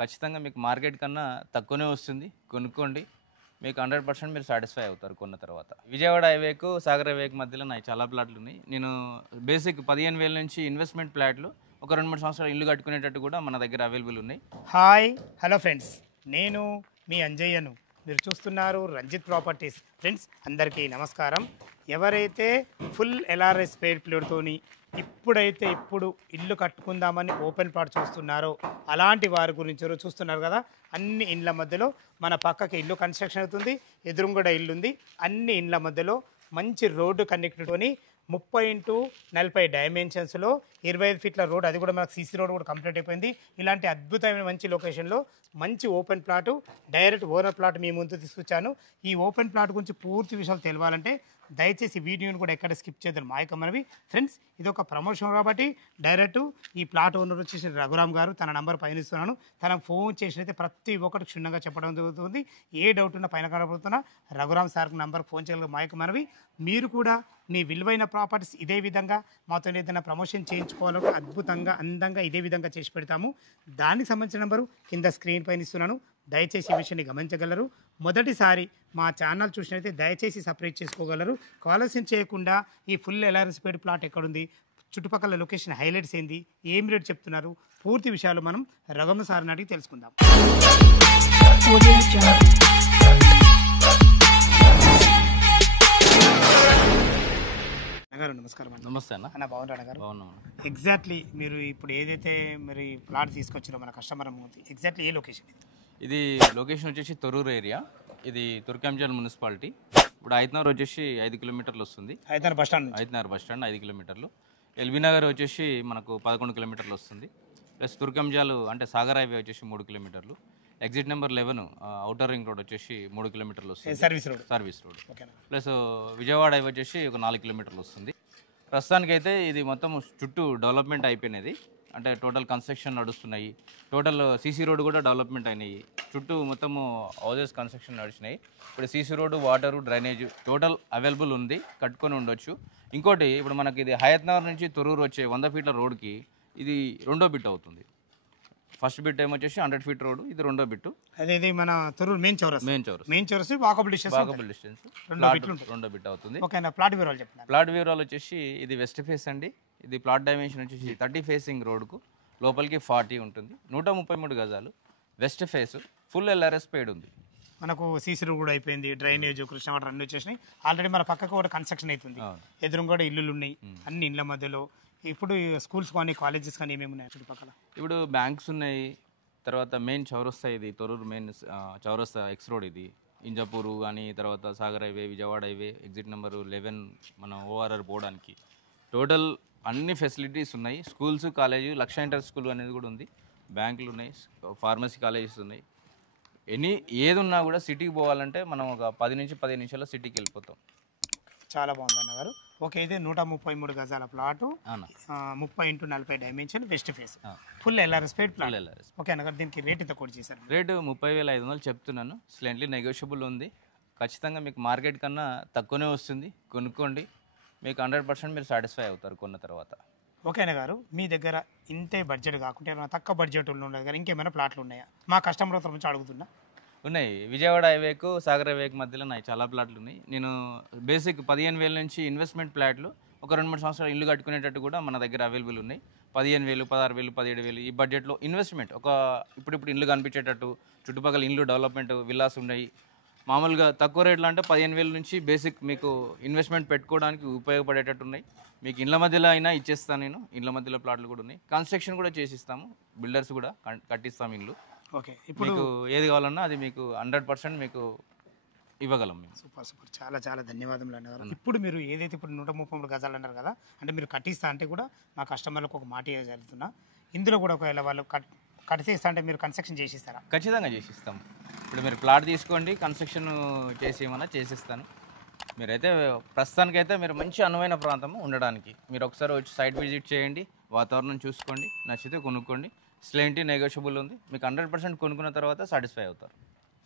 ఖచ్చితంగా మీకు మార్కెట్ కన్నా తక్కువనే వస్తుంది. కొనుక్కోండి. మీకు 100% మీరు సాటిస్ఫై అవుతారు కొన్న తర్వాత. విజయవాడ హైవేకు సాగర్ హైవేకి మధ్యలో నాకు చాలా ప్లాట్లు ఉన్నాయి. నేను బేసిక్ 15,000 నుంచి ఇన్వెస్ట్మెంట్ ప్లాట్లు ఒక 2-3 సంవత్సరాలు ఇల్లు కట్టుకునేటట్టు కూడా మన దగ్గర అవైలబుల్ ఉన్నాయి. హాయ్ హలో ఫ్రెండ్స్, నేను మీ అంజయ్యను. మీరు చూస్తున్నారు రంజిత్ ప్రాపర్టీస్. ఫ్రెండ్స్ అందరికీ నమస్కారం. ఎవరైతే ఫుల్ ఎల్ఆర్ఎస్ పేడ్ ప్లేట్తోని ఇప్పుడు ఇల్లు కట్టుకుందామని ఓపెన్ ప్లాట్ చూస్తున్నారో అలాంటి వారి గురించి చూస్తున్నారు కదా. అన్ని ఇండ్ల మధ్యలో మన పక్కకి ఇల్లు కన్స్ట్రక్షన్ అవుతుంది, ఎదురుంగూడ ఇల్లు ఉంది. అన్ని ఇండ్ల మధ్యలో మంచి రోడ్డు కనెక్ట్తోని 30x40 డైమెన్షన్స్లో 25 ఫీట్ల రోడ్, అది కూడా మనకు సీసీ రోడ్ కూడా కంప్లీట్ అయిపోయింది. ఇలాంటి అద్భుతమైన మంచి లొకేషన్లో మంచి open plot, direct owner plot మీ ముందు తీసుకొచ్చాను. ఈ ఓపెన్ ప్లాట్ గురించి పూర్తి విషయాలు తెలియాలంటే దయచేసి వీడియోని కూడా ఎక్కడ స్కిప్ చేద్దాం మాయక మనవి. ఫ్రెండ్స్ ఇది ఒక ప్రమోషన్ కాబట్టి డైరెక్ట్ ఈ ప్లాట్ ఓనర్ వచ్చేసి రఘురామ్ గారు, తన నంబర్ పైన ఇస్తున్నాను. తనకు ఫోన్ చేసినైతే ప్రతి ఒక్కటి క్షుణ్ణంగా చెప్పడం జరుగుతుంది. ఏ డౌట్ ఉన్నా పైన కనబడుతున్నా రఘురామ్ సార్కి నంబర్ ఫోన్ చేయగల మాయక మనవి. మీరు కూడా మీ విలువైన ప్రాపర్టీస్ ఇదే విధంగా మాతో ఏదైనా ప్రమోషన్ చేయించుకోవాలంటే అద్భుతంగా అందంగా ఇదే విధంగా చేసి పెడతాము. దానికి సంబంధించిన నెంబరు కింద స్క్రీన్ పైన ఇస్తున్నాను. దయచేసి ఈ విషయాన్ని గమనించగలరు. మొదటిసారి మా ఛానల్ చూసినైతే దయచేసి సపరేట్ చేసుకోగలరు. ఆలస్యం చేయకుండా ఈ ఫుల్ ఎల్ఆర్ఎస్ పేడ్ ప్లాట్ ఎక్కడుంది, చుట్టుపక్కల లొకేషన్ హైలైట్స్ ఏంది, ఏం రేట్ చెప్తున్నారు, పూర్తి విషయాలు మనం రఘురామ్ సార్ని అడిగి తెలుసుకుందాం. అన్నగారు నమస్కారం అండి. నమస్తే అన్న. అన్న బాగున్నారు అన్నగారు? బాగున్నాం. ఎగ్జాక్ట్లీ మీరు ఇప్పుడు ఏదైతే మరి ప్లాట్ తీసుకొచ్చారో మన కస్టమర్ ముందు ఎగ్జాక్ట్లీ ఏ లొకేషన్ ఇది లొకేషన్ వచ్చేసి తొర్రూరు ఏరియా. ఇది తుర్కంజల్ మున్సిపాలిటీ. ఇప్పుడు ఐదునగర్ వచ్చేసి 5 కిలోమీటర్లు వస్తుంది. ఐదునగర్ బస్ స్టాండ్, 5 కిలోమీటర్లు. ఎల్బీ నగర్ వచ్చేసి మనకు 11 కిలోమీటర్లు వస్తుంది. ప్లస్ తుర్కంజాలు అంటే సాగర్ హైవే వచ్చేసి 3 కిలోమీటర్లు. Exit number 11 outer ring road వచ్చేసి 3 కిలోమీటర్లు వస్తుంది, service road. Plus Vijayawada highway వచ్చేసి ఒక 4 కిలోమీటర్లు వస్తుంది. ప్రస్తుతానికైతే ఇది మొత్తం చుట్టూ డెవలప్మెంట్ అయిపోయినది. అంటే టోటల్ కన్స్ట్రక్షన్ నడుస్తున్నాయి. టోటల్ సీసీ రోడ్ కూడా డెవలప్మెంట్ అయినాయి. చుట్టూ మొత్తము హౌజెస్ కన్స్ట్రక్షన్ నడిచినాయి. ఇప్పుడు CC road, water, drainage total available ఉంది, కట్టుకొని ఉండొచ్చు. ఇంకోటి ఇప్పుడు మనకి ఇది హయత్ నగర్ నుంచి తొర్రూరు వచ్చే 100 ఫీట్ల రోడ్కి ఇది రెండో బిట్ అవుతుంది. ఫస్ట్ బిట్ ఏమొచ్చేసి 100 ఫీట్ రోడ్, ఇది రెండో బిట్. అదే ఇది మన తొర్రూరు మెయిన్ చౌరస్ వాకబుల్ డిస్టెన్స్ రెండో బిట్ అవుతుంది. ఓకేనా. ప్లాట్ వివరాలు చెప్పండి. ప్లాట్ వివరాలు వచ్చేసి ఇది వెస్ట్ ఫేస్ అండి. ఇది ప్లాట్ డైమెన్షన్ వచ్చేసి 30 ఫేసింగ్ రోడ్కు లోపలికి 40 ఉంటుంది. 133 గజాలు, వెస్ట్ ఫేస్, ఫుల్ ఎల్ఆర్ఎస్ పేడ్ ఉంది. మనకు సీసీ రోడ్ కూడా అయిపోయింది, డ్రైనేజ్, కృష్ణ వాటర్ అన్నీ వచ్చేసినాయి. ఆల్రెడీ మన పక్కకు కూడా కన్స్ట్రక్షన్ అవుతుంది. ఎదురు కూడా ఇల్లులు ఉన్నాయి అన్ని ఇండ్ల మధ్యలో. ఇప్పుడు స్కూల్స్ కానీ కాలేజెస్ కానీ ఏమేమి ఉన్నాయి చుట్టుపక్కల? ఇప్పుడు బ్యాంక్స్ ఉన్నాయి. తర్వాత మెయిన్ చౌరస్తా, ఇది తొర్రూరు మెయిన్ చౌరస్తా ఎక్స్ రోడ్, ఇది ఇంజపూరు కానీ, తర్వాత Sagar highway, Vijayawada highway, exit number 11 మనం ఓఆర్ఆర్ పోవడానికి టోటల్ అన్ని ఫెసిలిటీస్ ఉన్నాయి. స్కూల్స్, కాలేజీ, లక్ష ఇంటర్ స్కూల్ అనేది కూడా ఉంది. బ్యాంకులు ఉన్నాయి, ఫార్మసీ కాలేజెస్ ఉన్నాయి. ఏది ఉన్నా కూడా సిటీకి పోవాలంటే మనం ఒక 10 నుంచి 15 నిమిషాల్లో సిటీకి వెళ్ళిపోతాం. చాలా బాగుంది అన్నగారు. ఓకే, ఇది 133 గజాల plot, 30x40 dimension, west face, full LRS paid plot. Okay అన్నగారు, దీనికి రేట్ ఎంత కోట్ చేశారు? రేటు 30,500 చెప్తున్నాను. స్లైట్లీ నెగోషియబుల్ ఉంది. ఖచ్చితంగా మీకు మార్కెట్ కన్నా తక్కువనే వస్తుంది. కొనుక్కోండి. మీకు 100% మీరు సాటిస్ఫై అవుతారు కొన్న తర్వాత. ఓకే అన్నగారు, మీ దగ్గర ఇంతే బడ్జెట్ కాకుండా ఏమైనా తక్కువ బడ్జెట్ ఉన్నది కానీ ఇంకేమైనా ప్లాట్లు ఉన్నాయా? మా కస్టమర్ నుంచి అడుగుతున్నా. ఉన్నాయి. విజయవాడ హైవేకు సాగర్ హైవేకి మధ్యలో నాకు చాలా ప్లాట్లు ఉన్నాయి. నేను బేసిక్ 15,000 నుంచి ఇన్వెస్ట్మెంట్ ప్లాట్లు ఒక 2-3 సంవత్సరాలు ఇల్లు కట్టుకునేటట్టు కూడా మన దగ్గర అవైలబుల్ ఉన్నాయి. 15,000, 16,000, 17,000 ఈ బడ్జెట్లో ఇన్వెస్ట్మెంట్ ఒక ఇప్పుడు ఇల్లు కనిపించేటట్టు చుట్టుపక్కల ఇల్లు డెవలప్మెంట్ విల్లాస్ ఉన్నాయి. మామూలుగా తక్కువ రేట్లో అంటే 15,000 నుంచి బేసిక్ మీకు ఇన్వెస్ట్మెంట్ పెట్టుకోవడానికి ఉపయోగపడేటట్టు ఉన్నాయి. మీకు ఇండ్ల మధ్యలో అయినా ఇచ్చేస్తాను నేను. ఇండ్ల మధ్యలో ప్లాట్లు కూడా ఉన్నాయి. కన్స్ట్రక్షన్ కూడా చేసిస్తాము, బిల్డర్స్ కూడా కట్టిస్తాము ఇల్లు. ఓకే, ఇప్పుడు మీకు ఏది కావాలన్నా అది మీకు 100% మీకు ఇవ్వగలం మేము. సూపర్, చాలా చాలా ధన్యవాదములు అన్నగారు. ఇప్పుడు మీరు ఏదైతే ఇప్పుడు 133 గజాలు అన్నారు కదా, అంటే మీరు కట్టిస్తా అంటే కూడా మా కస్టమర్లకు ఒక మాట జరుగుతున్నా, ఇందులో కూడా ఒకవేళ వాళ్ళు కట్టిస్తా అంటే మీరు కన్స్ట్రక్షన్ చేసిస్తారా? ఖచ్చితంగా చేసిస్తాము. ఇప్పుడు మీరు ప్లాట్ తీసుకోండి, కన్స్ట్రక్షన్ చేసేయమన్నా చేసిస్తాను. మీరైతే ప్రస్తుతానికైతే మీరు మంచి అనువైన ప్రాంతం ఉండడానికి మీరు ఒకసారి వచ్చి సైట్ విజిట్ చేయండి, వాతావరణం చూసుకోండి, నచ్చితే కొనుక్కోండి. స్లైంటీ నెగోషియబుల్ ఉంది. మీకు 100% కొనుక్కున్న తర్వాత సాటిస్ఫై అవుతారు.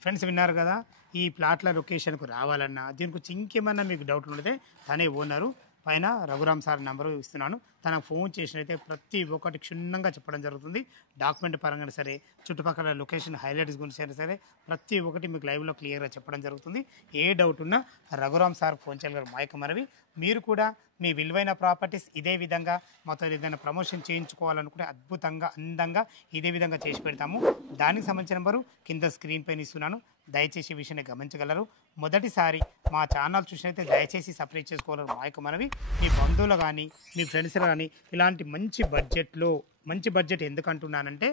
ఫ్రెండ్స్ విన్నారు కదా, ఈ ప్లాట్ల లొకేషన్కు రావాలన్నా దీని గురించి ఇంకేమన్నా మీకు డౌట్లు ఉంటే తనే ఓనరు, పైన రఘురామ్ సార్ నెంబరు ఇస్తున్నాను. తనకు ఫోన్ చేసినైతే ప్రతి ఒక్కటి క్షుణ్ణంగా చెప్పడం జరుగుతుంది. డాక్యుమెంట్ పరంగా సరే, చుట్టుపక్కల లొకేషన్ హైలైట్స్ గురించి అయినా సరే ప్రతి ఒక్కటి మీకు లైవ్లో క్లియర్గా చెప్పడం జరుగుతుంది. ఏ డౌట్ ఉన్నా రఘురామ్ సార్ ఫోన్ చేయగలరు. మా యొక్క మనవి, మీరు కూడా మీ విలువైన ప్రాపర్టీస్ ఇదే విధంగా మాతో ఏదైనా ప్రమోషన్ చేయించుకోవాలనుకుంటే అద్భుతంగా అందంగా ఇదే విధంగా చేసి పెడతాము. దానికి సంబంధించిన నెంబరు కింద స్క్రీన్ పైన ఇస్తున్నాను. దయచేసి ఈ విషయాన్ని గమనించగలరు. మొదటిసారి మా ఛానల్ చూసినైతే దయచేసి సబ్స్క్రైబ్ చేసుకోగలరు. మా యొక్క మనవి, మీ బంధువులు కానీ మీ ఫ్రెండ్స్ కానీ ఇలాంటి మంచి బడ్జెట్ ఎందుకు అంటున్నానంటే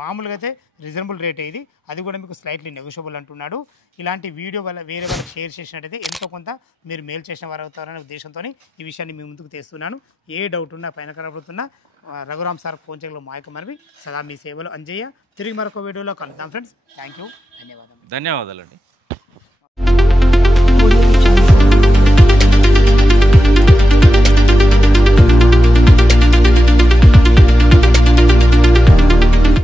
మామూలుగా అయితే రీజనబుల్ రేట్ ఇది, అది కూడా మీకు స్లైట్లీ నెగోషియబుల్ అంటున్నాడు. ఇలాంటి వీడియో వల్ల వేరే వాళ్ళకి షేర్ చేసినట్టయితే ఎంతో కొంత మీరు మేలు చేసిన వారు అవుతారనే ఉద్దేశంతో ఈ విషయాన్ని మీ ముందుకు తెస్తున్నాను. ఏ డౌట్ ఉన్నా పైన కనబడుతున్నా రఘురామ్ సార్ ఫోన్ చేయగలరు. మా యొక్క మనవి, సదా మీ సేవలు అంజయ్య. తిరిగి మరొక వీడియోలో కలుద్దాం ఫ్రెండ్స్. థ్యాంక్ యూ, ధన్యవాదాలు. ధన్యవాదాలండి.